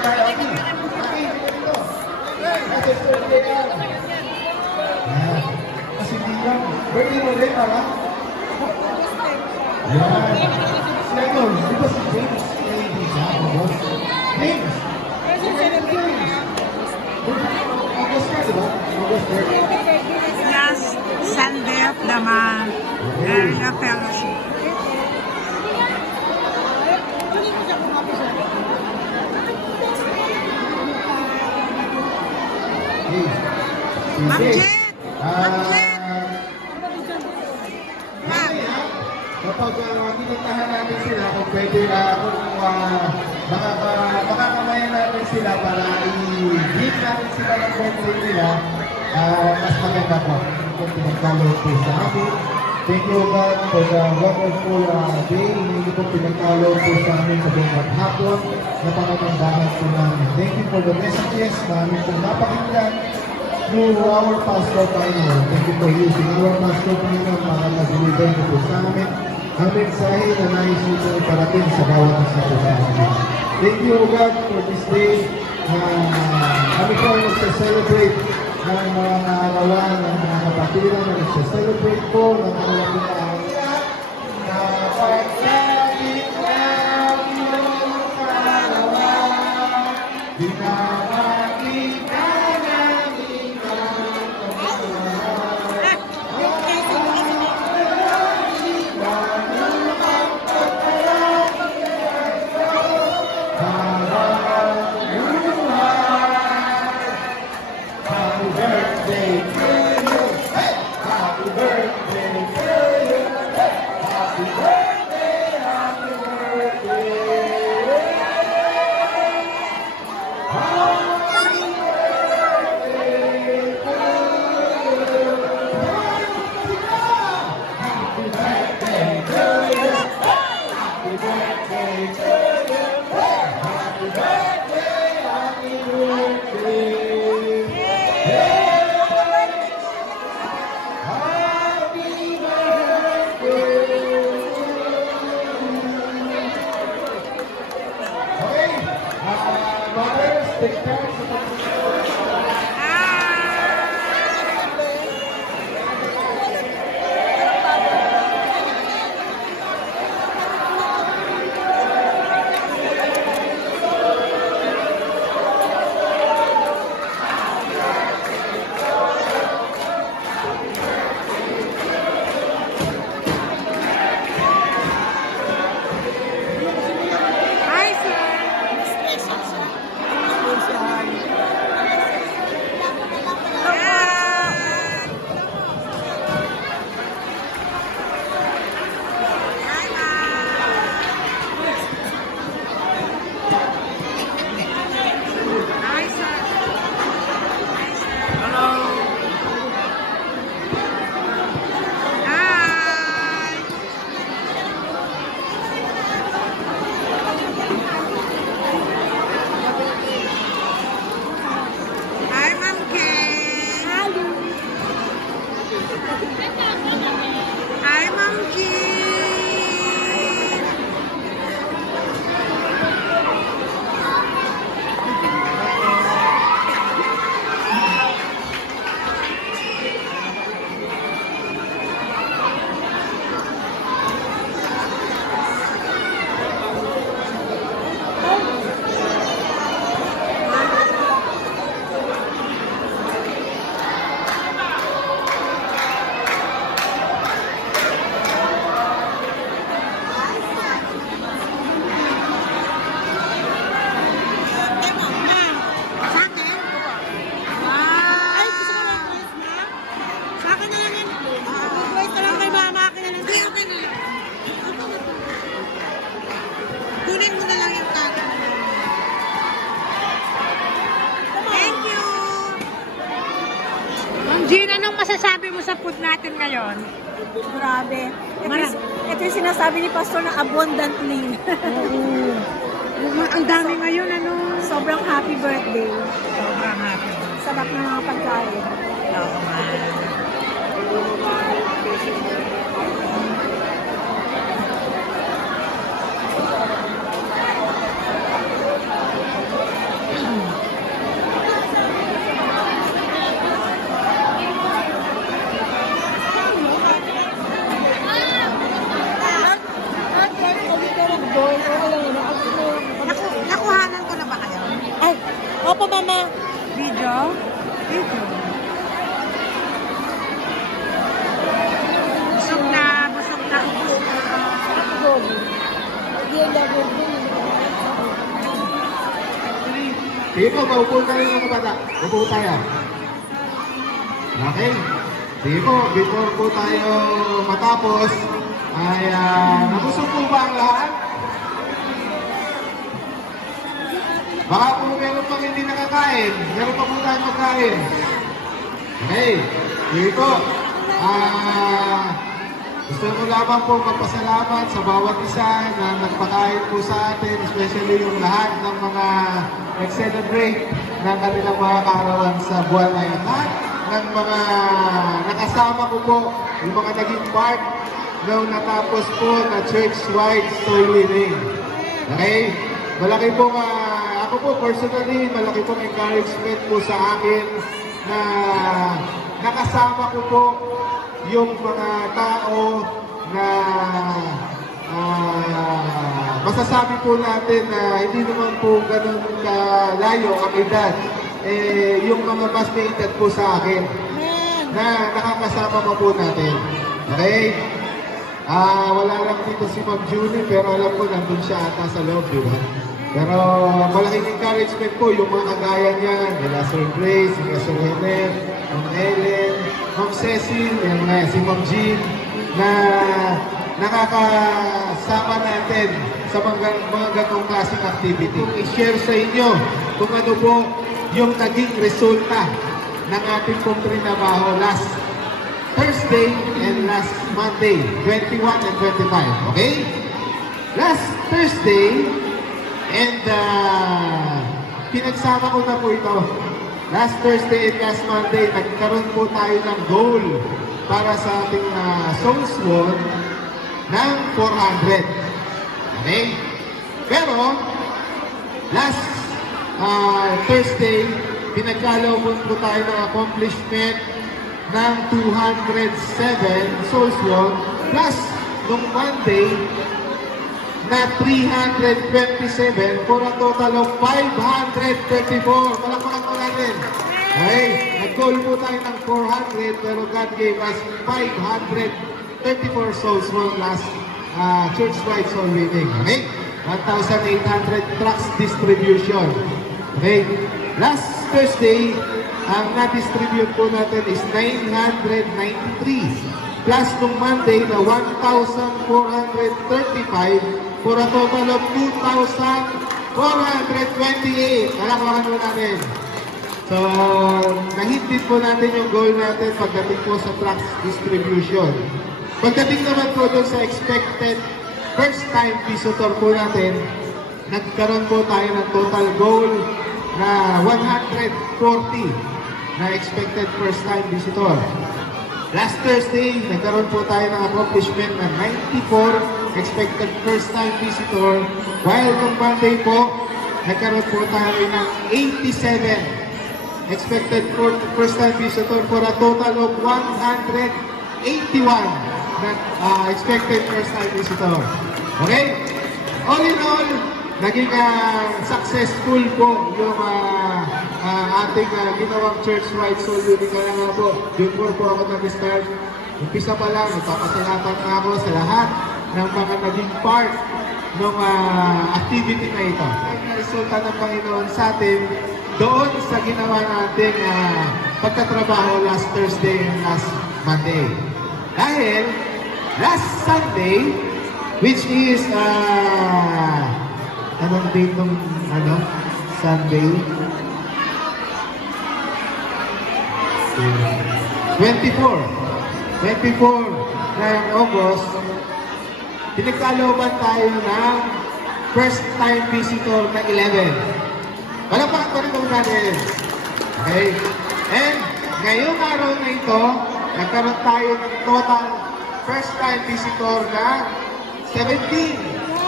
tayo. Okay, dito. Happy birthday ka. Yan. Kasi hindi lang. Birthday mo rin, para? Yan. Sino? Di ba si James? James! August ka, di ba? August birthday. Last Sunday of the month, area fellowship. Ma'am Jet! Ma'am Jet! Ma'am! Kapag tinuntahan natin sila, kung pwede, baka kamayan natin sila para i-give natin sila ng birthday nila, mas maganda po. Kung pinag-follow po sa amin. Thank you God for the wonderful day. Hindi po pinag-follow po sa amin sa buong maghapon na pangangandaan po namin. Thank you for the messages na amin po napakinggan through our Pastor Panginoon. Thank you for using our Pastor Panginoon para mag-deliver niyo po sa amin ang mensahe na nais niyo po iparating sa bawat isa po sa amin. Thank you, God, for this day. Kami po ay magsa-celebrate ng mga naarawan ng mga kapatiran na nagsa-celebrate po ng mga pinaawian na pagsabit namin ang kaarawan. Dinamakita namin ang kaarawan. Happy birthday to you. Hey! Happy birthday to you. Hey! Happy birthday, happy birthday. Happy birthday to you. Happy birthday to you. Happy birthday to you. Happy birthday, happy birthday. Mothers, take care. Hi, sir! Hi, sir! Hi, sir! Hello! Hi! Hi, Ma'am Kay! Hi, Ma'am Kay! Sa akin? Ay, gusto ko lang quiz na. Sa akin na lang yan. Quiz ka lang kay mama. Akin na lang. Hindi, okay na lang. Kunin mo na lang yung tago. Thank you! Ma'am Jean, anong masasabi mo sa food natin ngayon? Grabe. Ito yung sinasabi ni Pastor na abundantly. Oo. Ang dami ngayon, ano? Sobrang happy birthday. Sobrang happy. Sarap ng mga pagkain. Oo, man. po, mama. Video? Video. Busog na, busog na, busog na. Sige po, maupo tayo mga bata. Upo tayo. Okay. Sige po, before po tayo matapos, ay nabusog po ba ang lahat? Baka po meron pang hindi nakakain. Meron pa po tayo magkain. Okay. Sige po. Gusto ko lamang po magpasalamat sa bawat isa na nagpakain po sa atin, especially yung lahat ng mga nag-celebrate ng kanilang mga kaarawan sa buwan na yan. Lahat ng mga nakasama ko po, yung mga naging part nung natapos po na church-wide soul winning. Okay? Malaki po ako po personally, malaki pong encouragement po sa akin na nakasama ko po yung mga tao na masasabi po natin na hindi naman po ganun kalayo ang edad. Yung mga mas may edad po sa akin na nakakasama pa po natin. Okay? Wala lang dito si Ma'am Julie, pero alam ko nandun siya ata sa loob, di ba? Pero malaking encouragement po yung mga kagaya niya, nila Sir Grace, si Sir Henel, Ma'am Ellen, Ma'am Cecil, si Ma'am Jean, na nakakasama natin sa mga ganong klaseng activity. I-share sa inyo kung ano po yung naging resulta ng ating pong trinabaho last Thursday and last Monday, 21 and 25. Okay? Last Thursday, and pinagsama ko na po ito. Last Thursday and last Monday, nagkaroon po tayo ng goal para sa ating Souls Won ng 400. Okay? Pero, last Thursday, pinagkalooban po tayo ng accomplishment ng 207 Souls Won plus nung Monday na 327 for a total of 534. Palakpakan po natin. Okay? Nag-goal po tayo ng 400 pero God gave us 534 souls won last church-wide soul winning. Okay? 1,800 tracts distribution. Okay? Last Thursday, ang na-distribute po natin is 993 plus nung Monday na 1,435 for a total of 2,428. Palakpakan po natin. So, nahintid po natin yung goal natin pagdating po sa tracts distribution. Pagdating naman po doon sa expected first time visitor po natin, nagkaroon po tayo ng total goal na 140 na expected first time visitor. Last Thursday, nagkaroon po tayo ng accomplishment na 94 expected first time visitor, while nung Monday po, nagkaroon po tayo ng 87 expected first time visitor for a total of 181 na expected first time visitor. Okay? All in all, naging successful po yung ating ginawang church-wide soul winning. Kaya nga po, before po ako nag-start, umpisa pa lang, nagpapasalamat na ako sa lahat ng mga naging part ng activity na ito. Ang resulta ng Panginoon sa atin doon sa ginawa nating pagkatrabaho last Thursday and last Monday. Dahil last Sunday, which is anong date ng Sunday? 24 ng August, pinagkalooban tayo ng first time visitor na 11. Palakpakan pa rin natin. Okay? And ngayong araw na ito, nagkaroon tayo ng total first time visitor na 17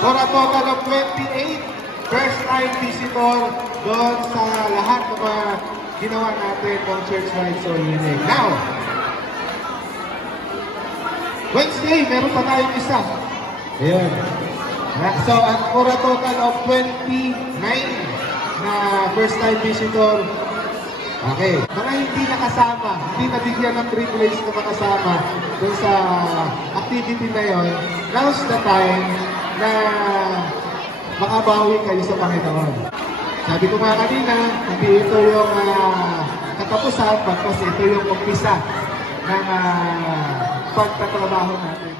for a total of 28 first time visitor doon sa lahat ng mga ginawa natin ng church-wide soul winning. Now, Wednesday, meron pa tayong isa. Ayun. So, for a total of 29 na first time visitor. Okay. Mga hindi nakasama, hindi nabigyan ng privilege na makasama dun sa activity na yon, now's the time na makabawi kayo sa Panginoon. Sabi ko nga kanina, hindi ito yung katapusan, bagkus ito yung umpisa ng pagtatrabaho natin.